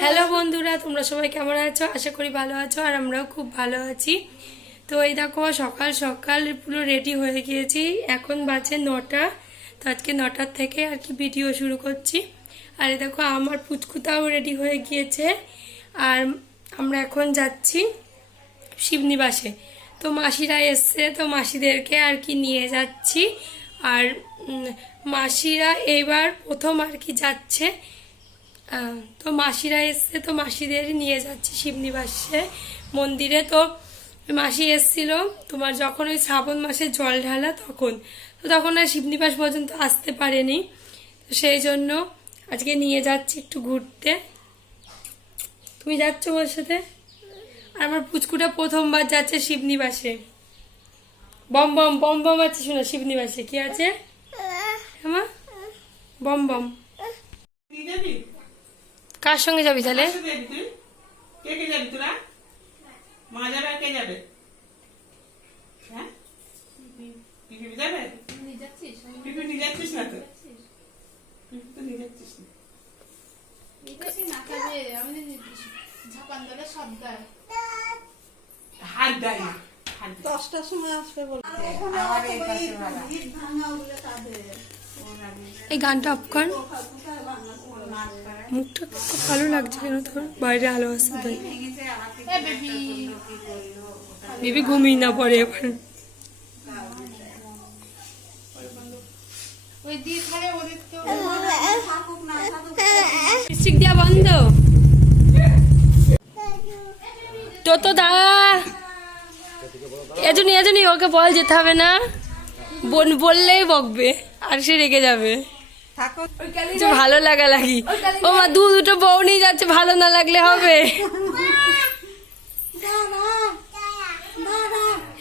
Hello বন্ধুরা, তোমরা সবাই কেমন আছো? আশা করি ভালো আছো আর আমরাও খুব ভালো আছি। তো এই দেখো, সকাল সকাল পুরো রেডি হয়ে গিয়েছি। এখন বাজে নটা। তো আজকে নটার থেকে আর কি ভিডিও শুরু করছি। আর এই দেখো, আমার পুচকুতাও রেডি হয়ে গিয়েছে। আর আমরা এখন যাচ্ছি শিবনিবাসে। তো মাসিরা এসছে, তো মাসিদেরকে আর কি নিয়ে যাচ্ছি। আর মাসিরা এবার প্রথম আর কি যাচ্ছে। তো মাসিরা এসছে, তো মাসিদের নিয়ে যাচ্ছি শিবনিবাসে মন্দিরে। তো মাসি এসছিল, তোমার যখন ওই শ্রাবণ মাসে জল ঢালা তখন। তো তখন আর শিবনিবাস পর্যন্ত আসতে পারেনি। তো সেই জন্য আজকে নিয়ে যাচ্ছি একটু ঘুরতে। তুমি যাচ্ছ ওর সাথে? আর আমার পুচকুটা প্রথমবার যাচ্ছে শিবনিবাসে। বম বম বম বম আছে, শোনো, শিবনিবাসে। কি আছে? Bomb bomb. কার সঙ্গে যাবি তাহলে? কে কে যাবি তোরা? মা যাবে কে যাবে হ্যাঁ পিপি যাবে পিপি নিয়ে যাচ্ছিস না তো পিপি তো নিয়ে যাচ্ছিস না হাত দেয় না হাত দেয়। দশটার সময় আসবে এই গানটা অফ মুখটা খুব ভালো লাগছে কেন তোর। বাইরে আলো আসছে তাই। বেবি। ঘুমিয়ে না পরে এবার। বন্ধ। তো তো দা। এজনি এজনি ওকে বল যেতে হবে না। বোন বললেই বকবে আর সে রেগে যাবে। ভালো লাগা লাগি। ও মা দু দুটো বউ নিয়ে যাচ্ছে ভালো না লাগলে হবে।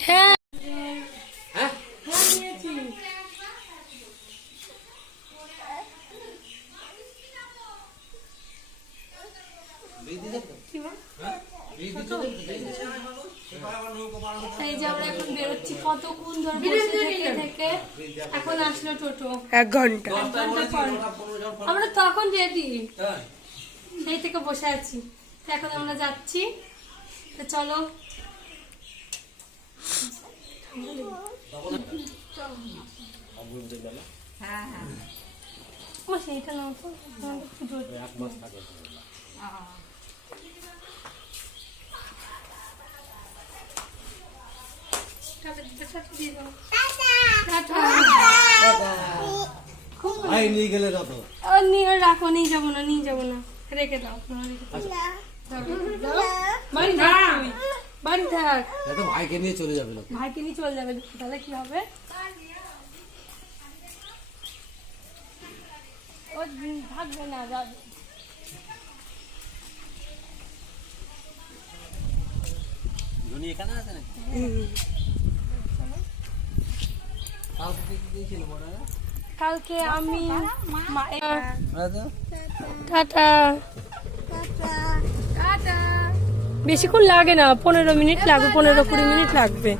হ্যাঁ। এই যে আমরা এখন বেরোচ্ছি কতক্ষণ ধরে বসে থেকে থেকে? এখন আসলো টোটো। এক ঘণ্টা। এক ঘণ্টা পর। আমরা তখন রেডি সেই থেকে বসে আছি। এখন আমরা যাচ্ছি। তো চলো। ও সেইটা নাও তো। ভাই নিয়ে গেলে ও নিয়ে রাখো নিয়ে যাব না নিয়ে যাব না। রেখে দাও। দাও, বাড়ি থাক তুই। বাড়ি থাক। ভাইকে নিয়ে চলে যাবে না। ভাইকে নিয়ে চলে যাবে। তাহলে কি হবে? ও থাকবে না যাবে। এখানে আছে নাকি? কালকে কি দিয়েছিল কালকে আমি মায়ের টাটা। বেশিক্ষণ লাগে না পনেরো মিনিট লাগবে পনেরো কুড়ি মিনিট লাগবে।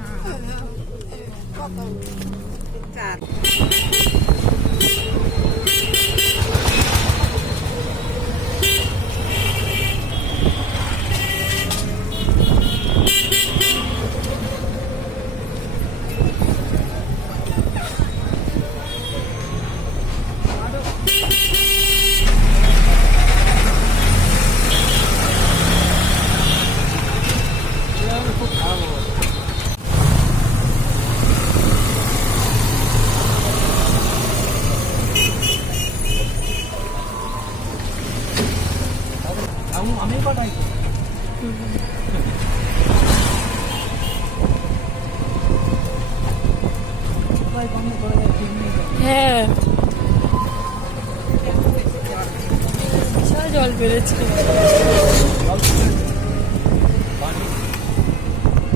জল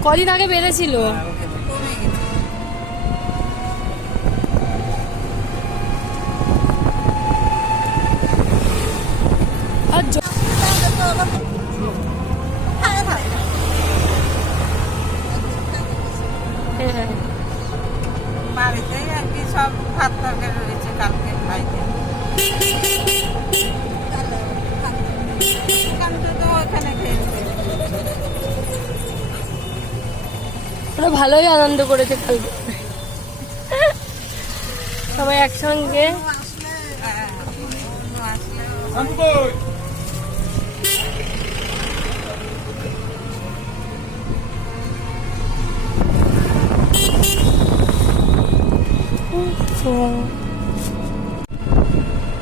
কদিন আগে বেড়েছিল? ওরা ভালোই আনন্দ করেছে কালকে সবাই একসঙ্গে।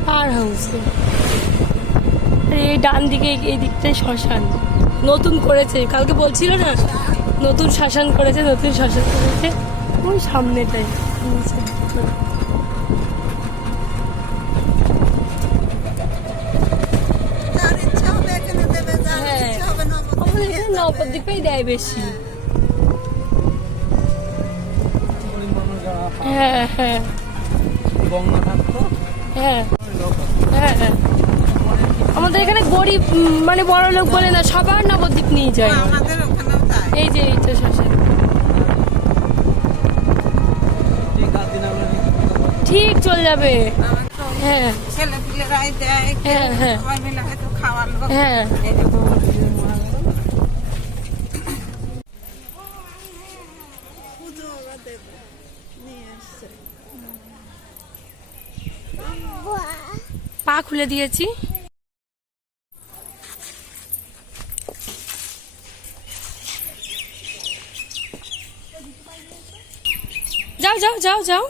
পার হাউসে। এই ডান দিকে এই দিকটাই শ্মশান। নতুন করেছে। কালকে বলছিল না? নতুন শাসন করেছে নতুন শাসন করেছে। ওই সামনেটাই। যার হ্যাঁ। নবদ্বীপেই দেয় বেশি। হ্যাঁ হ্যাঁ। হ্যাঁ হ্যাঁ আমাদের এখানে গরিব মানে বড় লোক বলে না সবার নবদ্বীপ নিয়ে যায়। আমাদের এই যে এইটা শ্মশান। ঠিক চলে যাবে। হ্যাঁ। হ্যাঁ, হ্যাঁ। হ্যাঁ। পা খুলে দিয়েছি। যাও যাও যাও যাও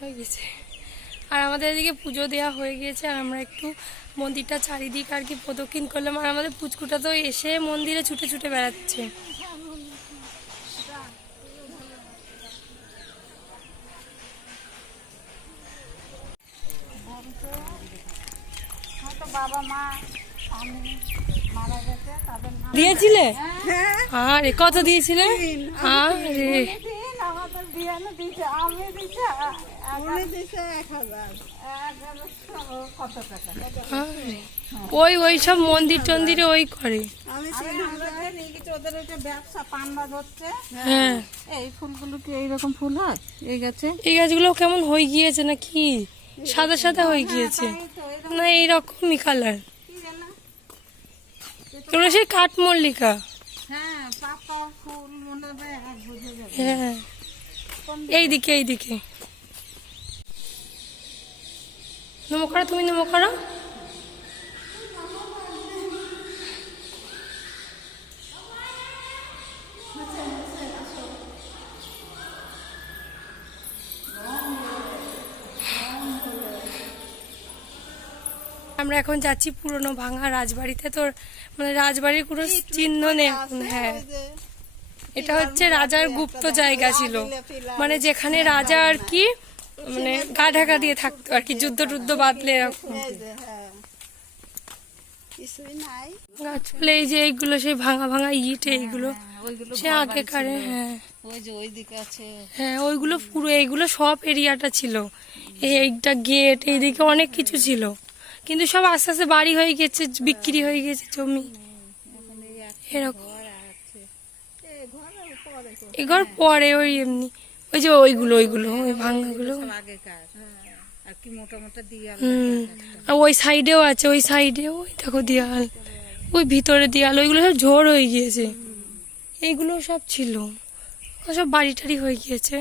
হয়ে গেছে। আর আমাদের এদিকে পুজো দেওয়া হয়ে গিয়েছে আর আমরা একটু মন্দিরটা চারিদিক আর কি প্রদক্ষিণ করলাম। আর আমাদের পুচকুটা তো এসে মন্দিরে ছুটে ছুটে বেড়াচ্ছে। বাবা মা স্বামী মারা গেছে তাদের নাম দিয়েছিলে? হ্যাঁ। আরে কত দিয়েছিলে? আরে। আমাদের বিয়ানে দিছে আমি দিছে উনি দিছে এক হাজার। কত টাকা? ওই ওই সব মন্দির টন্দিরে ওই করে। আমি ওদের ওইটা ব্যবসা পান্ডা হচ্ছে হ্যাঁ। এই ফুলগুলো কি এইরকম ফুল হয়? এই গাছে? এই গাছগুলো কেমন হয়ে গিয়েছে নাকি? সাদা সাদা হয়ে গিয়েছে। রকমই এইরকমই কালার তোমরা সেই কাঠমল্লিকা। হ্যাঁ। এইদিকে এইদিকে। নমো তুমি নমো করো। আমরা এখন যাচ্ছি পুরনো ভাঙা রাজবাড়িতে। তোর মানে রাজবাড়ির কোনো চিহ্ন নেই। এখন হ্যাঁ। এটা হচ্ছে রাজার গুপ্ত জায়গা ছিল। মানে যেখানে রাজা আর কি মানে গা ঢাকা দিয়ে থাকতো আর কি যুদ্ধ টুদ্ধ বাদলে এরকম। গাছপালা এই যে এইগুলো সেই ভাঙা ভাঙা ইট এইগুলো সে আগেকারে হ্যাঁ। হ্যাঁ ওইগুলো পুরো এইগুলো সব এরিয়াটা ছিল। এই এইটা গেট এইদিকে অনেক কিছু ছিল। কিন্তু সব আস্তে আস্তে বাড়ি হয়ে গেছে বিক্রি হয়ে গেছে জমি। এরকম। এ ঘর পরে ওই এমনি। ওই যে ওইগুলো ওইগুলো ওই ভাঙাগুলো সব আর ওই সাইডেও আছে ওই সাইডে ওই দেখো দেয়াল। ওই ভিতরে দেয়াল ওইগুলো সব ঝোড় হয়ে গিয়েছে। এইগুলো সব ছিল। সব বাড়ি টাড়ি হয়ে গিয়েছে।